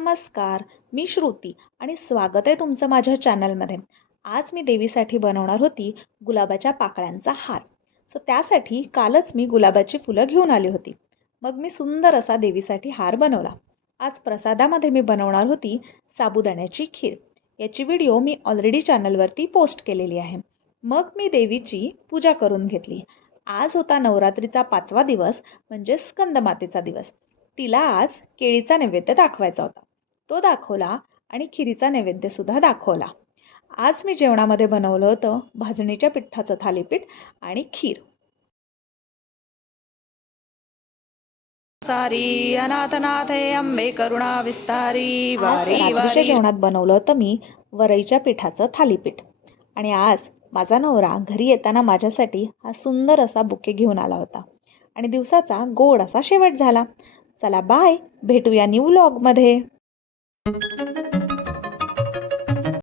नमस्कार, मी श्रुती आणि स्वागत आहे तुमचं माझ्या चॅनलमध्ये. आज मी देवीसाठी बनवणार होती गुलाबाच्या पाकळ्यांचा हार. त्यासाठी कालच मी गुलाबाची फुलं घेऊन आली होती. मग मी सुंदर असा देवीसाठी हार बनवला. आज प्रसादामध्ये मी बनवणार होती साबुदाण्याची खीर. याची व्हिडिओ मी ऑलरेडी चॅनलवरती पोस्ट केलेली आहे. मग मी देवीची पूजा करून घेतली. आज होता नवरात्रीचा 5वा दिवस म्हणजे स्कंदमातेचा दिवस. तिला आज केळीचा नैवेद्य दाखवायचा होता. तो दाखवला आणि खिरीचा नैवेद्य सुद्धा दाखवला. आज मी जेवणामध्ये बनवलं होतं भाजणीच्या पिठाचं थालीपीठ आणि खीर. सारी अनाथनाथे अंबे करुणा विस्तारी रात्रीच्या जेवणात बनवलं होतं मी वरईच्या पिठाचं थालीपीठ. आणि आज माझा नवरा घरी येताना माझ्यासाठी हा सुंदर असा बुके घेऊन आला होता. आणि दिवसाचा गोड असा शेवट झाला. चला बाय, भेटूया न्यू व्लॉगमध्ये.